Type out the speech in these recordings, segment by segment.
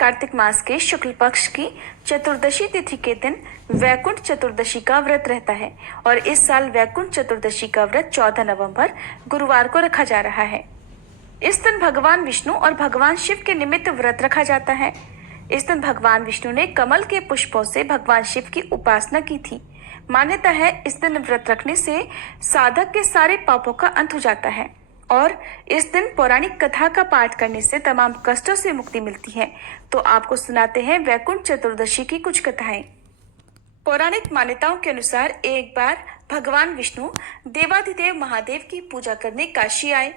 कार्तिक मास के शुक्ल पक्ष की चतुर्दशी तिथि के दिन वैकुंठ चतुर्दशी का व्रत रहता है और इस साल वैकुंठ चतुर्दशी का व्रत 14 नवंबर गुरुवार को रखा जा रहा है। इस दिन भगवान विष्णु और भगवान शिव के निमित्त व्रत रखा जाता है। इस दिन भगवान विष्णु ने कमल के पुष्पों से भगवान शिव की उपासना की थी। मान्यता है इस दिन व्रत रखने से साधक के सारे पापों का अंत हो जाता है और इस दिन पौराणिक कथा का पाठ करने से तमाम कष्टों से मुक्ति मिलती है। तो आपको सुनाते हैं वैकुंठ चतुर्दशी की कुछ कथाएं। पौराणिक मान्यताओं के अनुसार एक बार भगवान विष्णु देवाधिदेव महादेव की पूजा करने काशी आए।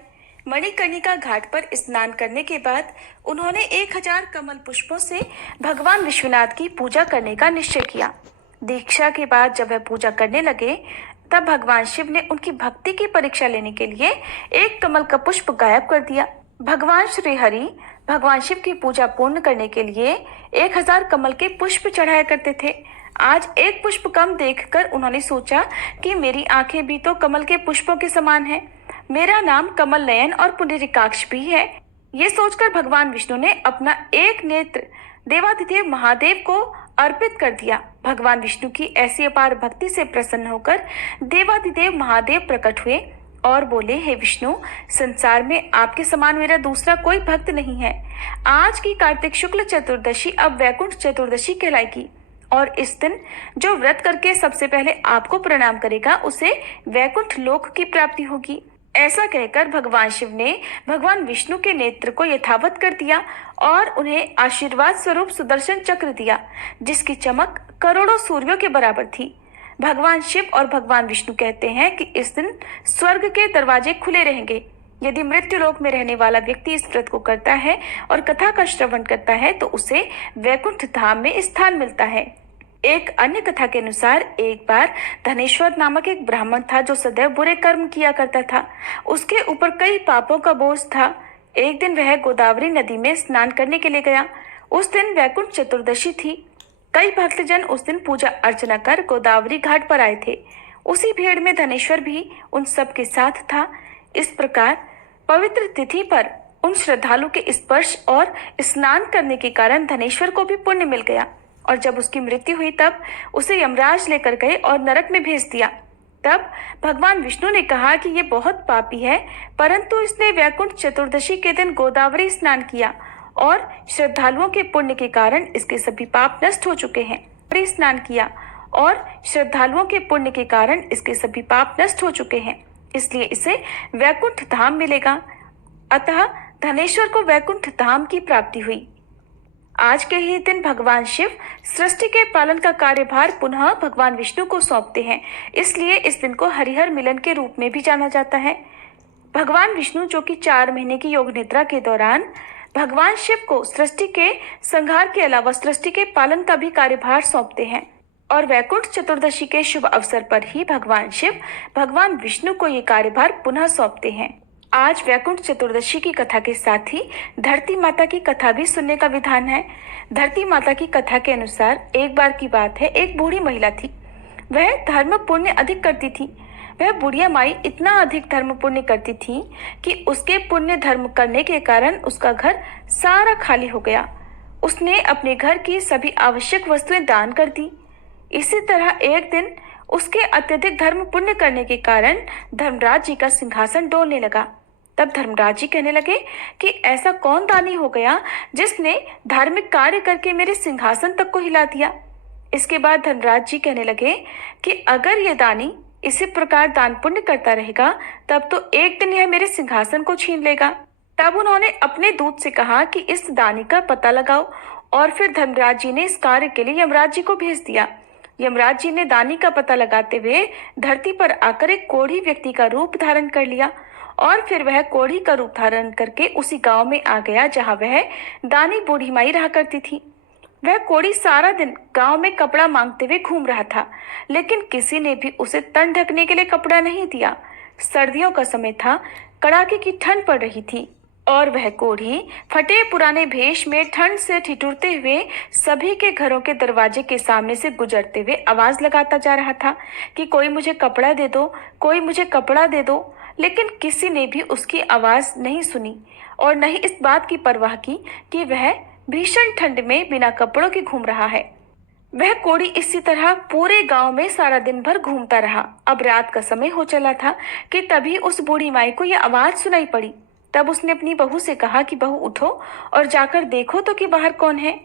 मणिकर्णिका घाट पर स्नान करने के बाद उन्होंने 1000 कमल पुष्पों से भगवान विश्वनाथ की पूजा करने का निश्चय किया। दीक्षा के बाद जब वह पूजा करने लगे तब भगवान शिव ने उनकी भक्ति की परीक्षा लेने के लिए एक कमल का पुष्प गायब कर दिया। भगवान श्री हरि भगवान शिव की पूजा पूर्ण करने के लिए 1000 कमल के पुष्प चढ़ाया करते थे। आज एक पुष्प कम देखकर उन्होंने सोचा कि मेरी आंखें भी तो कमल के पुष्पों के समान हैं। मेरा नाम कमल नयन और पुंडरीकाक्ष भी है। ये सोचकर भगवान विष्णु ने अपना एक नेत्र देवाधिदेव महादेव को अर्पित कर दिया। भगवान विष्णु की ऐसी अपार भक्ति से प्रसन्न होकर देवाधिदेव महादेव प्रकट हुए और बोले, हे विष्णु, संसार में आपके समान मेरा दूसरा कोई भक्त नहीं है। आज की कार्तिक शुक्ल चतुर्दशी अब वैकुंठ चतुर्दशी कहलाएगी और इस दिन जो व्रत करके सबसे पहले आपको प्रणाम करेगा उसे वैकुंठ लोक की प्राप्ति होगी। ऐसा कहकर भगवान शिव ने भगवान विष्णु के नेत्र को यथावत कर दिया और उन्हें आशीर्वाद स्वरूप सुदर्शन चक्र दिया, जिसकी चमक करोड़ों सूर्यों के बराबर थी। भगवान शिव और भगवान विष्णु कहते हैं कि इस दिन स्वर्ग के दरवाजे खुले रहेंगे। यदि मृत्यु लोक में रहने वाला व्यक्ति इस व्रत को करता है और कथा का श्रवण करता है तो उसे वैकुंठ धाम में स्थान मिलता है। एक अन्य कथा के अनुसार एक बार धनेश्वर नामक एक ब्राह्मण था जो सदैव बुरे कर्म किया करता था। उसके ऊपर कई पापों का बोझ था। एक दिन वह गोदावरी नदी में स्नान करने के लिए गया। उस दिन वैकुंठ चतुर्दशी थी। कई भक्तजन उस दिन पूजा अर्चना कर गोदावरी घाट पर आए थे। उसी भीड़ में धनेश्वर भी उन सब के साथ था। इस प्रकार पवित्र तिथि पर उन श्रद्धालु के स्पर्श और स्नान करने के कारण धनेश्वर को भी पुण्य मिल गया और जब उसकी मृत्यु हुई तब उसे यमराज लेकर गए और नरक में भेज दिया। तब भगवान विष्णु ने कहा कि ये बहुत पापी है, परंतु इसने वैकुंठ चतुर्दशी के दिन गोदावरी स्नान किया और श्रद्धालुओं के पुण्य के कारण इसके सभी पाप नष्ट हो चुके हैं। स्नान किया और श्रद्धालुओं के पुण्य के कारण इसके सभी पाप नष्ट हो चुके हैं, इसलिए इसे वैकुंठ धाम मिलेगा। अतः धनेश्वर को वैकुंठ धाम की प्राप्ति हुई। आज के ही दिन भगवान शिव सृष्टि के पालन का कार्यभार पुनः भगवान विष्णु को सौंपते हैं, इसलिए इस दिन को हरिहर मिलन के रूप में भी जाना जाता है। भगवान विष्णु जो कि 4 महीने की योग निद्रा के दौरान भगवान शिव को सृष्टि के संहार के अलावा सृष्टि के पालन का भी कार्यभार सौंपते हैं और वैकुंठ चतुर्दशी के शुभ अवसर पर ही भगवान शिव भगवान विष्णु को ये कार्यभार पुनः सौंपते हैं। आज वैकुंठ चतुर्दशी की कथा के साथ ही धरती माता की कथा भी सुनने का विधान है। धरती माता की कथा के अनुसार एक बार की बात है, एक बूढ़ी महिला थी। वह धर्म पुण्य अधिक करती थी। वह बुढ़िया माई इतना अधिक धर्म पुण्य करती थी कि उसके पुण्य धर्म करने के कारण उसका घर सारा खाली हो गया। उसने अपने घर की सभी आवश्यक वस्तुएं दान कर दी। इसी तरह एक दिन उसके अत्यधिक धर्म पुण्य करने के कारण धर्मराज जी का सिंहासन डोलने लगा। तब धर्मराज जी कहने लगे कि ऐसा कौन दानी हो गया जिसने धार्मिक कार्य करके मेरे सिंहासन तक को हिला दिया। इसके बाद धर्मराज जी कहने लगे कि अगर ये दानी इसी प्रकार दान पुण्य करता रहेगा तब तो एक दिन यह मेरे सिंहासन को छीन लेगा। तब उन्होंने अपने दूत से कहा कि इस दानी का पता लगाओ और फिर धर्मराज जी ने इस कार्य के लिए यमराज जी को भेज दिया। यमराज जी ने दानी का पता लगाते हुए धरती पर आकर एक कोढ़ी व्यक्ति का रूप धारण कर लिया और फिर वह कोढ़ी का रूप धारण करके उसी गांव में आ गया जहां वह दानी बूढ़ी माई रहा करती थी। वह कोढ़ी सारा दिन गांव में कपड़ा मांगते हुए घूम रहा था, लेकिन किसी ने भी उसे तन ढकने के लिए कपड़ा नहीं दिया। सर्दियों का समय था, कड़ाके की ठंड पड़ रही थी और वह कोढ़ी फटे पुराने भेष में ठंड से ठिठुरते हुए सभी के घरों के दरवाजे के सामने से गुजरते हुए आवाज लगाता जा रहा था कि कोई मुझे कपड़ा दे दो, कोई मुझे कपड़ा दे दो। लेकिन किसी ने भी उसकी आवाज नहीं सुनी और न ही इस बात की परवाह की कि वह भीषण ठंड में बिना कपड़ों के घूम रहा है। वह कोढ़ी इसी तरह पूरे गांव में सारा दिन भर घूमता रहा। अब रात का समय हो चला था कि तभी उस बूढ़ी माई को यह आवाज सुनाई पड़ी। तब उसने अपनी बहू से कहा कि बहू उठो और जाकर देखो तो कि बाहर कौन है।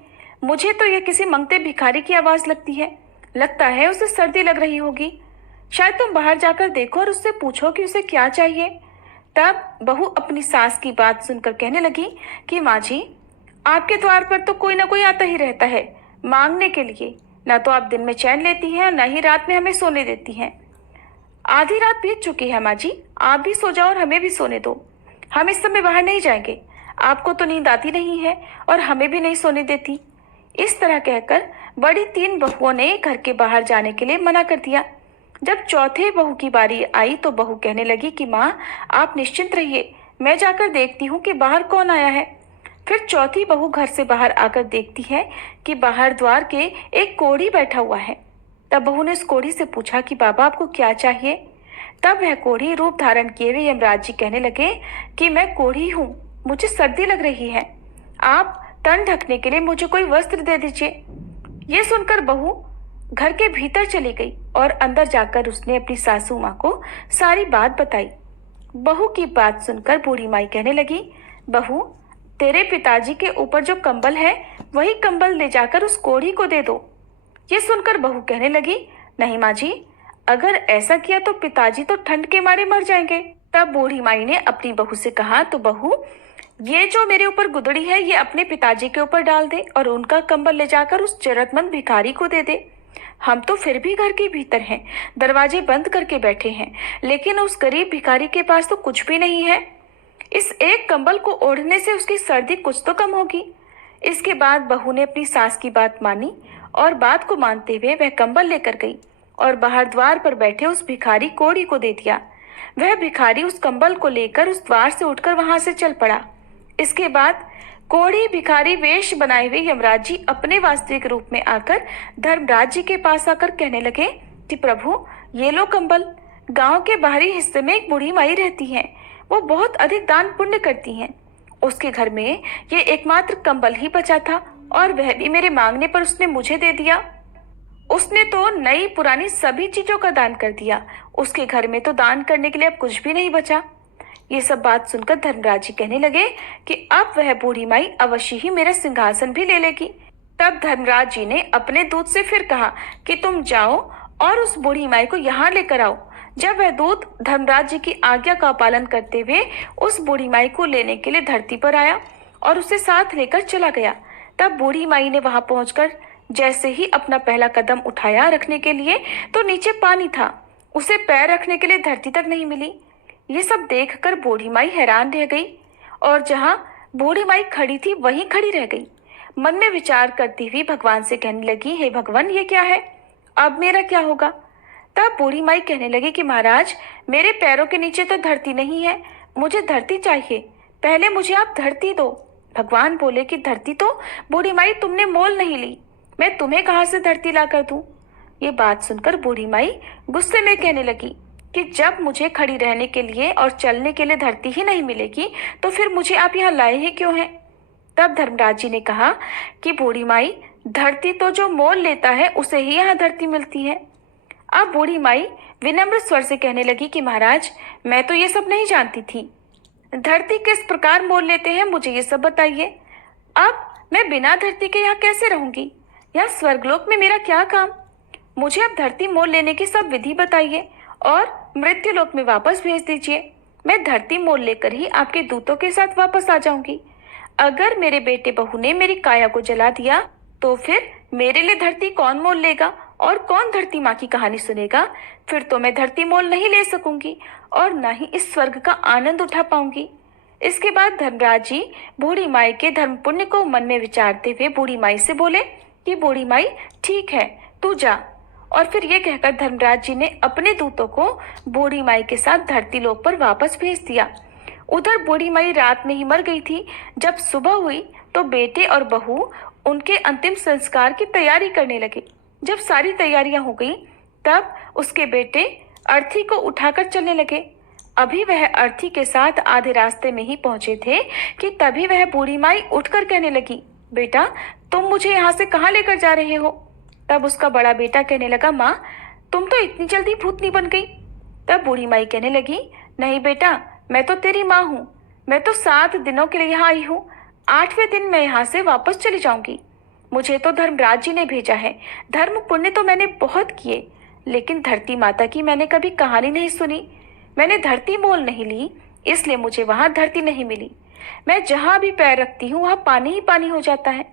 मुझे तो यह किसी मंगते भिखारी की आवाज लगती है। लगता है उसे सर्दी लग रही होगी। शायद तुम बाहर जाकर देखो और उससे पूछो कि उसे क्या चाहिए। तब बहू अपनी सास की बात सुनकर कहने लगी कि माँ जी, आपके द्वार पर तो कोई ना कोई आता ही रहता है मांगने के लिए। ना तो आप दिन में चैन लेती हैं, न ही रात में हमें सोने देती हैं। आधी रात बीत चुकी है माँ जी, आप भी सो जाओ और हमें भी सोने दो। हम इस समय बाहर नहीं जाएंगे। आपको तो नींद आती नहीं है और हमें भी नहीं सोने देती। इस तरह कहकर बड़ी 3 बहुओं ने घर के बाहर जाने के लिए मना कर दिया। जब चौथे बहू की बारी आई तो बहू कहने लगी कि माँ, आप निश्चिंत रहिए, मैं जाकर देखती हूँ कि बाहर कौन आया है। फिर चौथी बहू घर से बाहर आकर देखती है कि बाहर द्वार के एक कोढ़ी बैठा हुआ है। तब बहू ने उस कोढ़ी से पूछा कि बाबा, आपको क्या चाहिए। तब वह कोढ़ी रूप धारण किए हुए यमराज जी कहने लगे कि मैं कोढ़ी हूँ, मुझे सर्दी लग रही है, आप तन ढकने के लिए मुझे कोई वस्त्र दे दीजिए। ये सुनकर बहू घर के भीतर चली गई और अंदर जाकर उसने अपनी सासू माँ को सारी बात बताई। बहू की बात सुनकर बूढ़ी माई कहने लगी, बहू, तेरे पिताजी के ऊपर जो कंबल है वही कंबल ले जाकर उस कोढ़ी को दे दो। ये सुनकर बहू कहने लगी, नहीं माँ जी, अगर ऐसा किया तो पिताजी तो ठंड के मारे मर जाएंगे। तब बूढ़ी माई ने अपनी बहू से कहा, तो बहू, ये जो मेरे ऊपर गुदड़ी है ये अपने पिताजी के ऊपर डाल दे और उनका कंबल ले जाकर उस जरूरतमंद भिखारी को दे दे। हम तो फिर भी घर के भीतर हैं, दरवाजे बंद करके बैठे हैं, लेकिन उस गरीब भिखारी के पास तो कुछ भी नहीं है। इस एक कंबल को ओढ़ने से उसकी सर्दी कुछ तो कम होगी। इसके बाद बहू ने अपनी सास की बात मानी और बात को मानते हुए वह कंबल लेकर गई और बाहर द्वार पर बैठे उस भिखारी कोढ़ी को दे दिया। वह भिखारी उस कंबल को लेकर उस द्वार से उठकर वहां से चल पड़ा। इसके बाद कोढ़ी भिखारी वेश बनाए हुए यमराज जी अपने वास्तविक रूप में आकर धर्मराज जी के पास आकर कहने लगे कि प्रभु, ये लो कंबल। गांव के बाहरी हिस्से में एक बूढ़ी माई रहती है, वो बहुत अधिक दान पुण्य करती हैं। उसके घर में ये एकमात्र कंबल ही बचा था और वह भी मेरे मांगने पर उसने मुझे दे दिया। उसने तो नई पुरानी सभी चीजों का दान कर दिया। उसके घर में तो दान करने के लिए अब कुछ भी नहीं बचा। ये सब बात सुनकर धर्मराज जी कहने लगे कि अब वह बूढ़ी माई अवश्य ही मेरा सिंहासन भी ले लेगी। तब धर्मराज जी ने अपने दूत से फिर कहा कि तुम जाओ और उस बूढ़ी माई को यहाँ लेकर आओ। जब वह दूत धर्मराज जी की आज्ञा का पालन करते हुए उस बूढ़ी माई को लेने के लिए धरती पर आया और उसे साथ लेकर चला गया, तब बूढ़ी माई ने वहां पहुंचकर जैसे ही अपना पहला कदम उठाया रखने के लिए तो नीचे पानी था, उसे पैर रखने के लिए धरती तक नहीं मिली। ये सब देखकर बूढ़ी माई हैरान रह गई और जहां बूढ़ी माई खड़ी थी वहीं खड़ी रह गई। मन में विचार करती हुई भगवान से कहने लगी, हे भगवान, ये क्या है, अब मेरा क्या होगा। तब बूढ़ी माई कहने लगी कि महाराज, मेरे पैरों के नीचे तो धरती नहीं है, मुझे धरती चाहिए, पहले मुझे आप धरती दो। भगवान बोले कि धरती तो बूढ़ी माई तुमने मोल नहीं ली, मैं तुम्हें कहाँ से धरती ला कर दूं। ये बात सुनकर बूढ़ी माई गुस्से में कहने लगी कि जब मुझे खड़ी रहने के लिए और चलने के लिए धरती ही नहीं मिलेगी तो फिर मुझे आप यहाँ लाए ही क्यों हैं। तब धर्मराज जी ने कहा कि बूढ़ी माई, धरती तो जो मोल लेता है उसे ही यहाँ धरती मिलती है। अब बूढ़ी माई विनम्र स्वर से कहने लगी कि महाराज, मैं तो ये सब नहीं जानती थी, धरती किस प्रकार मोल लेते हैं मुझे ये सब बताइए। अब मैं बिना धरती के यहाँ कैसे रहूंगी, यहाँ स्वर्गलोक में मेरा क्या काम। मुझे अब धरती मोल लेने की सब विधि बताइए और मृत्युलोक में वापस भेज दीजिए। मैं धरती मोल लेकर ही आपके दूतों के साथ वापस आ जाऊंगी। अगर मेरे बेटे बहू ने मेरी काया को जला दिया तो फिर मेरे लिए धरती कौन मोल लेगा और कौन धरती माँ की कहानी सुनेगा। फिर तो मैं धरती मोल नहीं ले सकूंगी और न ही इस स्वर्ग का आनंद उठा पाऊंगी। इसके बाद धर्मराज जी बूढ़ी माई के धर्म पुण्य को मन में विचारते हुए बूढ़ी माई से बोले कि बूढ़ी माई, ठीक है, तू जा। और फिर ये कहकर धर्मराज जी ने अपने दूतों को बूढ़ी माई के साथ धरती लोक पर वापस भेज दिया। उधर बूढ़ी माई रात में ही मर गई थी। जब सुबह हुई तो बेटे और बहू उनके अंतिम संस्कार की तैयारी करने लगे। जब सारी तैयारियां हो गई तब उसके बेटे अर्थी को उठाकर चलने लगे। अभी वह अर्थी के साथ आधे रास्ते में ही पहुंचे थे कि तभी वह बूढ़ी माई उठकर कहने लगी बेटा, तुम मुझे यहाँ से कहाँ लेकर जा रहे हो? तब उसका बड़ा बेटा कहने लगा, माँ, तुम तो इतनी जल्दी भूतनी बन गई। तब बूढ़ी माई कहने लगी, नहीं बेटा, मैं तो तेरी माँ हूँ। मैं तो 7 दिनों के लिए यहाँ आई हूँ। 8वें दिन मैं यहाँ से वापस चली जाऊंगी। मुझे तो धर्मराज जी ने भेजा है। धर्म पुण्य तो मैंने बहुत किए, लेकिन धरती माता की मैंने कभी कहानी नहीं सुनी। मैंने धरती मोल नहीं ली, इसलिए मुझे वहां धरती नहीं मिली। मैं जहां भी पैर रखती हूँ वहां पानी ही पानी हो जाता है।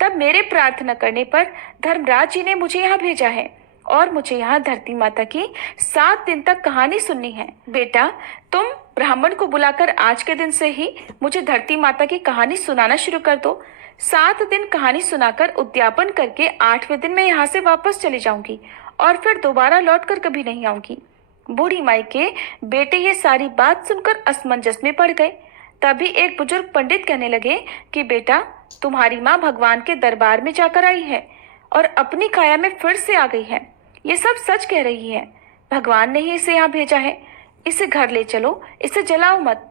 तब मेरे प्रार्थना करने पर धर्मराज जी ने मुझे यहाँ भेजा है और मुझे यहाँ धरती माता की 7 दिन तक कहानी सुननी है। बेटा, तुम ब्राह्मण को बुलाकर आज के दिन से ही मुझे धरती माता की कहानी सुनाना शुरू कर दो। 7 दिन कहानी सुनाकर उद्यापन करके 8वें दिन मैं यहाँ से वापस चली जाऊंगी और फिर दोबारा लौटकर कभी नहीं आऊंगी। बूढ़ी माई के बेटे ये सारी बात सुनकर असमंजस में पड़ गए। तभी एक बुजुर्ग पंडित कहने लगे कि बेटा, तुम्हारी माँ भगवान के दरबार में जाकर आई है और अपनी काया में फिर से आ गई है। ये सब सच कह रही है। भगवान ने ही इसे यहाँ भेजा है। इसे घर ले चलो, इसे जलाओ मत।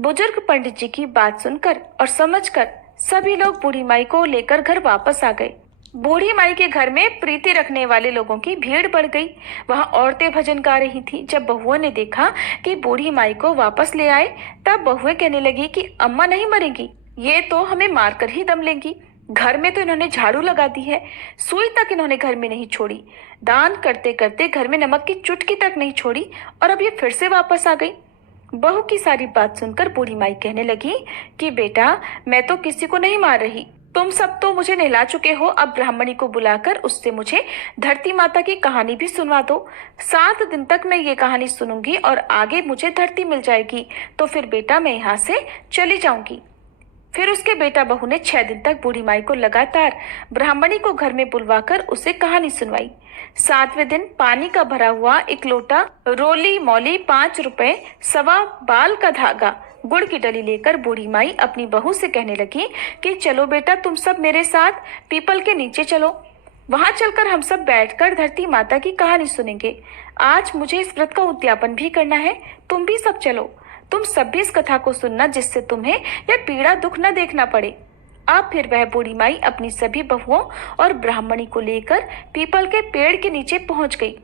बुजुर्ग पंडित जी की बात सुनकर और समझकर सभी लोग बूढ़ी माई को लेकर घर वापस आ गए। बूढ़ी माई के घर में प्रीति रखने वाले लोगों की भीड़ बढ़ गई। वहां औरतें भजन गा रही थी। जब बहुओं ने देखा कि बूढ़ी माई को वापस ले आए, तब बहुएं कहने लगी कि अम्मा नहीं मरेंगी, ये तो हमें मारकर ही दम लेंगी। घर में तो इन्होंने झाड़ू लगा दी है, सुई तक इन्होंने घर में नहीं छोड़ी। दान करते करते घर में नमक की चुटकी तक नहीं छोड़ी और अब ये फिर से वापस आ गई। बहू की सारी बात सुनकर बूढ़ी माई कहने लगी कि बेटा, मैं तो किसी को नहीं मार रही। तुम सब तो मुझे नहला चुके हो। अब ब्राह्मणी को बुलाकर उससे मुझे धरती माता की कहानी भी सुनवा दो। 7 दिन तक मैं ये कहानी सुनूंगी और आगे मुझे धरती मिल जाएगी, तो फिर बेटा मैं यहाँ से चली जाऊंगी। फिर उसके बेटा बहू ने 6 दिन तक बूढ़ी माई को लगातार ब्राह्मणी को घर में बुलवाकर उसे कहानी सुनवाई। 7वें दिन पानी का भरा हुआ एक लोटा, रोली मौली, 5 रुपए, सवा बाल का धागा, गुड़ की डली लेकर बूढ़ी माई अपनी बहू से कहने लगी कि चलो बेटा, तुम सब मेरे साथ पीपल के नीचे चलो। वहां चलकर हम सब बैठकर धरती माता की कहानी सुनेंगे। आज मुझे इस व्रत का उद्यापन भी करना है, तुम भी सब चलो। तुम सब भी इस कथा को सुनना, जिससे तुम्हें यह पीड़ा दुख न देखना पड़े। अब फिर वह बूढ़ी माई अपनी सभी बहुओं और ब्राह्मणी को लेकर पीपल के पेड़ के नीचे पहुंच गई।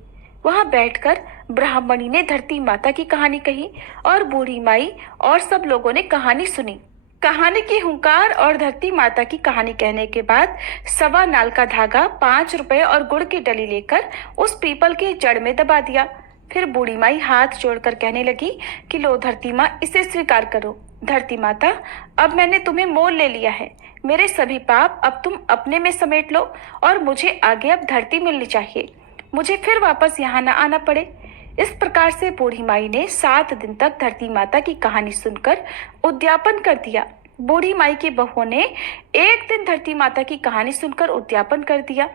वहां बैठकर ब्राह्मणी ने धरती माता की कहानी कही और बूढ़ी माई और सब लोगों ने कहानी सुनी। कहानी की हुंकार और धरती माता की कहानी कहने के बाद सवा नाल का धागा, 5 रुपए और गुड़ की डली लेकर उस पीपल की जड़ में दबा दिया। फिर बूढ़ी माई हाथ जोड़कर कहने लगी कि लो धरती माँ, इसे स्वीकार करो। धरती माता, अब मैंने तुम्हें मोल ले लिया है। मेरे सभी पाप अब तुम अपने में समेट लो और मुझे आगे अब धरती मिलनी चाहिए। मुझे फिर वापस यहाँ न आना पड़े। इस प्रकार से बूढ़ी माई ने 7 दिन तक धरती माता की कहानी सुनकर उद्यापन कर दिया। बूढ़ी माई की बहुओं ने एक दिन धरती माता की कहानी सुनकर उद्यापन कर दिया।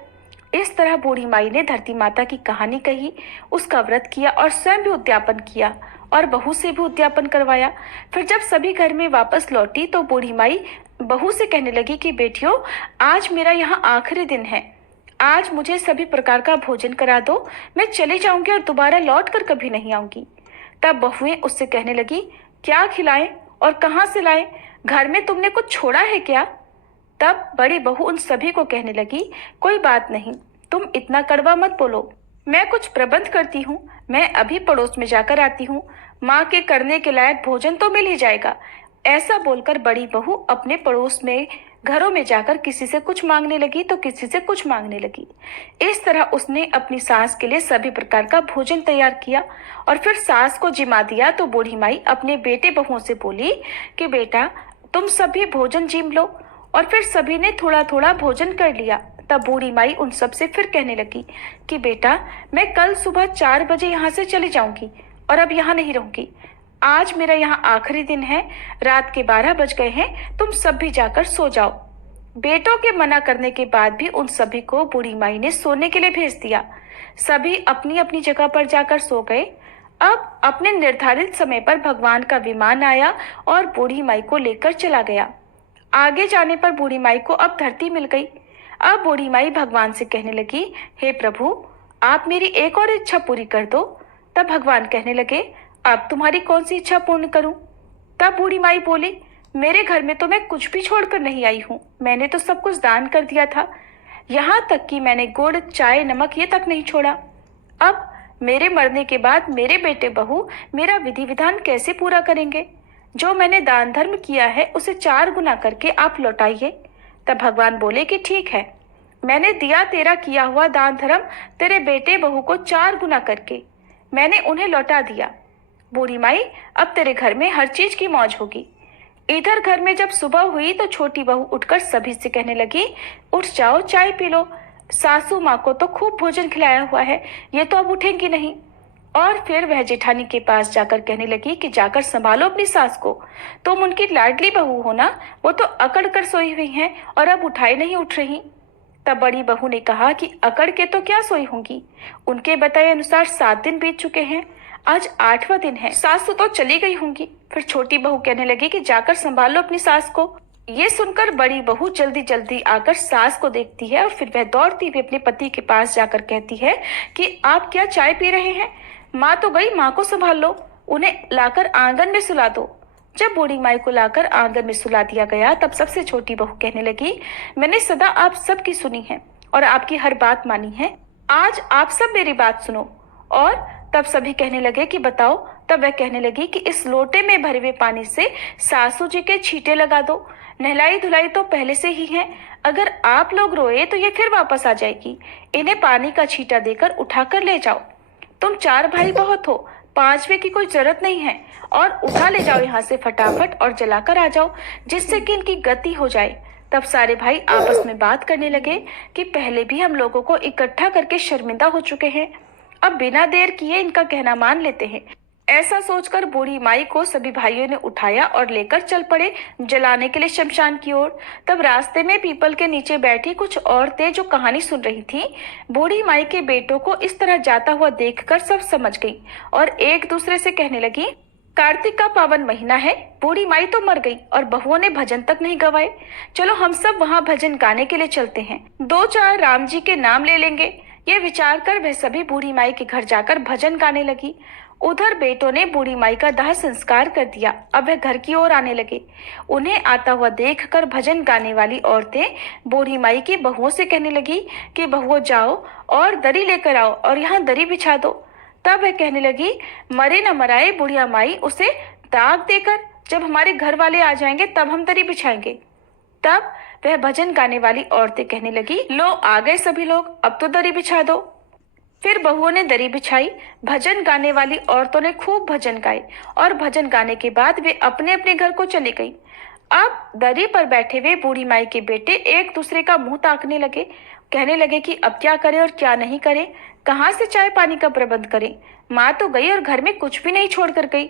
इस तरह बूढ़ी माई ने धरती माता की कहानी कही, उसका व्रत किया और स्वयं भी उद्यापन किया और बहू से भी उद्यापन करवाया। फिर जब सभी घर में वापस लौटी तो बूढ़ी माई बहू से कहने लगी कि बेटियों, आज मेरा यहाँ आखिरी दिन है। आज मुझे सभी प्रकार का भोजन करा दो। मैं चली जाऊंगी और दोबारा लौट कर कभी नहीं आऊंगी। तब बहुएं उससे कहने लगी, क्या खिलाएं और कहाँ से लाएं? घर में तुमने कुछ छोड़ा है क्या? तब बड़ी बहू उन सभी को कहने लगी, कोई बात नहीं, तुम इतना कड़वा मत बोलो। मैं कुछ प्रबंध करती हूँ। मैं अभी पड़ोस में जाकर आती हूँ। माँ के करने के लायक भोजन तो मिल ही जाएगा। ऐसा बोलकर बड़ी बहू अपने पड़ोस में घरों में जाकर किसी से कुछ मांगने लगी तो किसी से कुछ मांगने लगी। इस तरह उसने अपनी सास के लिए सभी प्रकार का भोजन तैयार किया और फिर सास को जिमा दिया। तो बूढ़ी माई अपने बेटे बहुओं से बोली कि बेटा, तुम सभी भोजन जिम लो। और फिर सभी ने थोड़ा थोड़ा भोजन कर लिया। तब बूढ़ी माई उन सब से फिर कहने लगी कि बेटा, मैं कल सुबह 4 बजे यहाँ से चली जाऊंगी और अब यहाँ नहीं रहूंगी। आज मेरा यहाँ आखिरी दिन है। रात के 12 बज गए हैं। तुम सब भी जाकर सो जाओ। बेटों के मना करने के बाद भी उन सभी को बूढ़ी माई ने सोने के लिए भेज दिया। सभी अपनी अपनी जगह पर जाकर सो गए। अब अपने निर्धारित समय पर भगवान का विमान आया और बूढ़ी माई को लेकर चला गया। आगे जाने पर बूढ़ी माई को अब धरती मिल गई। अब बूढ़ी माई भगवान से कहने लगी, हे प्रभु, आप मेरी एक और इच्छा पूरी कर दो। तब भगवान कहने लगे, अब तुम्हारी कौन सी इच्छा पूर्ण करूं? तब बूढ़ी माई बोली, मेरे घर में तो मैं कुछ भी छोड़कर नहीं आई हूँ। मैंने तो सब कुछ दान कर दिया था। यहाँ तक कि मैंने गुड़, चाय, नमक ये तक नहीं छोड़ा। अब मेरे मरने के बाद मेरे बेटे बहू मेरा विधि विधान कैसे पूरा करेंगे? जो मैंने दान धर्म किया है उसे 4 गुना करके आप लौटाइए। तब भगवान बोले कि ठीक है, मैंने दिया तेरा किया हुआ दान धर्म तेरे बेटे बहू को 4 गुना करके मैंने उन्हें लौटा दिया। बूढ़ी माई, अब तेरे घर में हर चीज की मौज होगी। इधर घर में जब सुबह हुई तो छोटी बहू उठकर सभी से कहने लगी, उठ जाओ, चाय पी लो। सासू माँ को तो खूब भोजन खिलाया हुआ है, ये तो अब उठेंगी नहीं। और फिर वह जेठानी के पास जाकर कहने लगी कि जाकर संभालो अपनी सास को, तुम उनकी लाडली बहू हो ना, वो तो अकड़ कर सोई हुई हैं और अब उठाई नहीं उठ रही। तब बड़ी बहू ने कहा कि अकड़ के तो क्या सोई होंगी, उनके बताए अनुसार 7 दिन बीत चुके हैं, आज 8वां दिन है, सासू तो चली गई होंगी। फिर छोटी बहू कहने लगी कि जाकर संभाल लो अपनी सास को। ये सुनकर बड़ी बहू जल्दी जल्दी आकर सास को देखती है और फिर वह दौड़ती हुई अपने पति के पास जाकर कहती है कि आप क्या चाय पी रहे हैं? माँ तो गई, माँ को संभाल लो, उन्हें लाकर आंगन में सुला दो। जब बूढ़ी माई को लाकर आंगन में सुला दिया गया तब सबसे छोटी बहू कहने लगी, मैंने सदा आप सबकी सुनी है और आपकी हर बात मानी है, आज आप सब मेरी बात सुनो। और तब सभी कहने लगे कि बताओ। तब वह कहने लगी कि इस लोटे में भरे हुए पानी से सासू जी के छींटे लगा दो। नहलाई धुलाई तो पहले से ही है, अगर आप लोग रोए तो ये फिर वापस आ जाएगी। इन्हें पानी का छींटा देकर उठाकर ले जाओ। तुम 4 भाई बहुत हो, 5वें की कोई जरूरत नहीं है। और उठा ले जाओ यहाँ से फटाफट और जलाकर आ जाओ, जिससे कि इनकी गति हो जाए। तब सारे भाई आपस में बात करने लगे कि पहले भी हम लोगों को इकट्ठा करके शर्मिंदा हो चुके हैं, अब बिना देर किए इनका कहना मान लेते हैं। ऐसा सोचकर बूढ़ी माई को सभी भाइयों ने उठाया और लेकर चल पड़े जलाने के लिए शमशान की ओर। तब रास्ते में पीपल के नीचे बैठी कुछ औरतें जो कहानी सुन रही थीं, बूढ़ी माई के बेटों को इस तरह जाता हुआ देखकर सब समझ गई और एक दूसरे से कहने लगी, कार्तिक का पावन महीना है, बूढ़ी माई तो मर गई और बहुओं ने भजन तक नहीं गवाए, चलो हम सब वहाँ भजन गाने के लिए चलते हैं, 2-4 राम जी के नाम ले लेंगे। ये विचार कर वह सभी बूढ़ी माई के घर जाकर भजन गाने लगी। उधर बेटों ने बूढ़ी माई का दाह संस्कार कर दिया। अब वह घर की ओर आने लगे। उन्हें आता हुआ देखकर भजन गाने वाली औरतें बूढ़ी माई की बहुओं से कहने लगी कि बहुओं जाओ और दरी लेकर आओ और यहाँ दरी बिछा दो। तब वह कहने लगी, मरे न मराए बुढ़िया माई, उसे दाग देकर जब हमारे घर वाले आ जाएंगे तब हम दरी बिछाएंगे। तब वह भजन गाने वाली औरतें कहने लगी, लो आ गए सभी लोग, अब तो दरी बिछा दो। फिर बहुओं ने दरी बिछाई। भजन गाने वाली औरतों ने खूब भजन गाए और भजन गाने के बाद वे अपने अपने घर को चली गई। अब दरी पर बैठे हुए बूढ़ी माई के बेटे एक दूसरे का मुंह ताकने लगे, कहने लगे कि अब क्या करें और क्या नहीं करें, कहाँ से चाय पानी का प्रबंध करें। माँ तो गई और घर में कुछ भी नहीं छोड़ कर गई।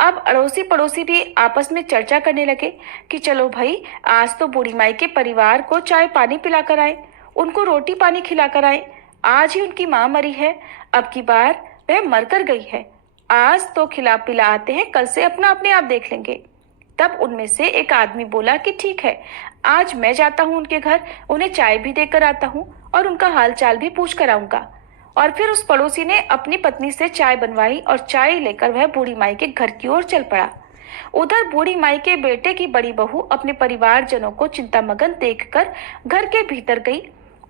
अब अड़ोसी पड़ोसी भी आपस में चर्चा करने लगे कि चलो भाई, आज तो बूढ़ी माई के परिवार को चाय पानी पिलाकर आए, उनको रोटी पानी खिलाकर आए। आज ही उनकी माँ मरी है, अब की बार वह मरकर गई है, आज तो खिला पिला आते हैं, कल से अपना अपने आप देख लेंगे। तब उनमें से एक आदमी बोला कि ठीक है, आज मैं जाता हूँ उनके घर, उन्हें चाय भी देकर आता हूँ और उनका हाल चाल भी पूछ कर आऊंगा। और फिर उस पड़ोसी ने अपनी पत्नी से चाय बनवाई और चाय लेकर वह बूढ़ी माई के घर की ओर चल पड़ा। उधर बूढ़ी माई के बेटे की बड़ी बहू अपने परिवारजनों को चिंतामग्न देखकर घर के भीतर गई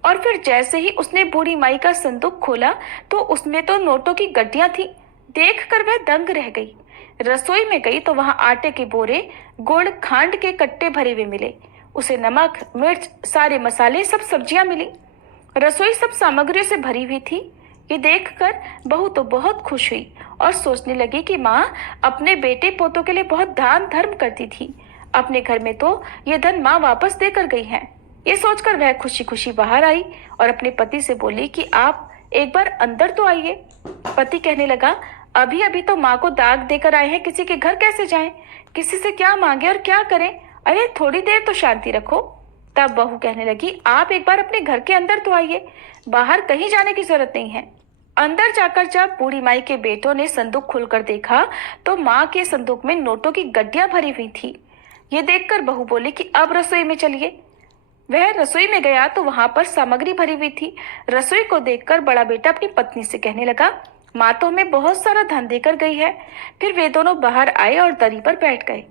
और फिर जैसे ही उसने बूढ़ी माई का संदूक खोला तो उसमें तो नोटों की गड्डियां थी। देखकर वह दंग रह गई। रसोई में गई तो वहां आटे के बोरे, गुड़, खांड के कट्टे भरे हुए मिले। उसे नमक, मिर्च, सारे मसाले, सब सब्जियां मिली। रसोई सब सामग्रियों से भरी हुई थी। ये देखकर बहू तो बहुत खुश हुई और सोचने लगी कि माँ अपने बेटे पोतों के लिए बहुत दान धर्म करती थी, अपने घर में तो ये धन माँ वापस देकर गई है। ये सोचकर वह खुशी खुशी बाहर आई और अपने पति से बोली कि आप एक बार अंदर तो आइए। पति कहने लगा, अभी अभी तो माँ को दाग देकर आए हैं, किसी के घर कैसे जाएं? किसी से क्या मांगे और क्या करें? अरे थोड़ी देर तो शांति रखो। तब बहू कहने लगी, आप एक बार अपने घर के अंदर तो आइए, बाहर कहीं जाने की जरूरत नहीं है। अंदर जाकर जब बूढ़ी माई के बेटों ने संदूक खोलकर देखा तो माँ के संदूक में नोटों की गड्डियां भरी हुई थी। ये देखकर बहू बोली कि अब रसोई में चलिए। वह रसोई में गया तो वहां पर सामग्री भरी हुई थी। रसोई को देखकर बड़ा बेटा अपनी पत्नी से कहने लगा, माँ तो हमें बहुत सारा धन देकर गई है। फिर वे दोनों बाहर आए और दरी पर बैठ गए।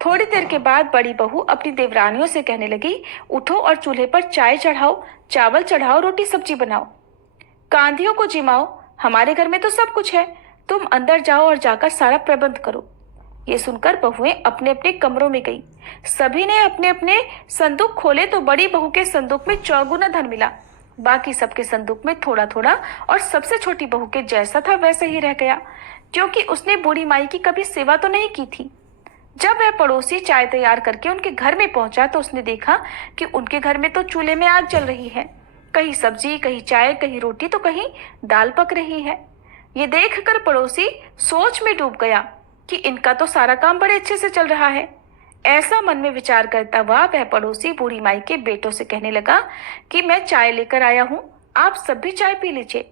थोड़ी देर के बाद बड़ी बहू अपनी देवरानियों से कहने लगी, उठो और चूल्हे पर चाय चढ़ाओ, चावल चढ़ाओ, रोटी सब्जी बनाओ, कांधियों को जिमाओ, हमारे घर में तो सब कुछ है, तुम अंदर जाओ और जाकर सारा प्रबंध करो। ये सुनकर बहुएं अपने अपने कमरों में गई। सभी ने अपने अपने संदूक खोले तो बड़ी बहू के संदूक में चौगुना धन मिला, बाकी सबके संदूक में थोड़ा थोड़ा, और सबसे छोटी बहू के जैसा था वैसे ही रह गया, क्योंकि उसने बूढ़ी माई की कभी सेवा तो नहीं की थी। जब वह पड़ोसी चाय तैयार करके उनके घर में पहुंचा तो उसने देखा कि उनके घर में तो चूल्हे में आग जल रही है, कहीं सब्जी, कहीं चाय, कहीं रोटी, तो कहीं दाल पक रही है। ये देखकर पड़ोसी सोच में डूब गया कि इनका तो सारा काम बड़े अच्छे से चल रहा है। ऐसा मन में विचार करता हुआ वह पड़ोसी बूढ़ी माई के बेटों से कहने लगा कि मैं चाय लेकर आया हूँ, आप सब भी चाय पी लीजिए।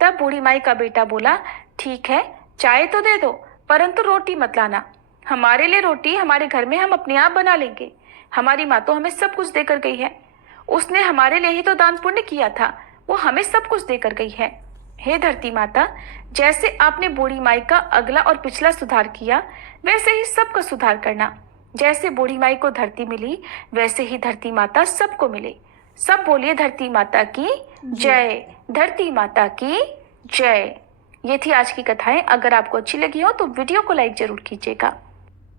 तब बूढ़ी माई का बेटा बोला, ठीक है, चाय तो दे दो, परंतु रोटी मत लाना। हमारे लिए रोटी हमारे घर में हम अपने आप बना लेंगे। हमारी माँ तो हमें सब कुछ देकर गई है, उसने हमारे लिए ही तो दान पुण्य किया था, वो हमें सब कुछ देकर गई है। हे धरती माता, जैसे आपने बूढ़ी माई का अगला और पिछला सुधार किया, वैसे ही सबका सुधार करना। जैसे बूढ़ी माई को धरती मिली, वैसे ही धरती माता सबको मिले। सब बोलिए, धरती माता की जय, धरती माता की जय। ये थी आज की कथाएं। अगर आपको अच्छी लगी हो तो वीडियो को लाइक जरूर कीजिएगा।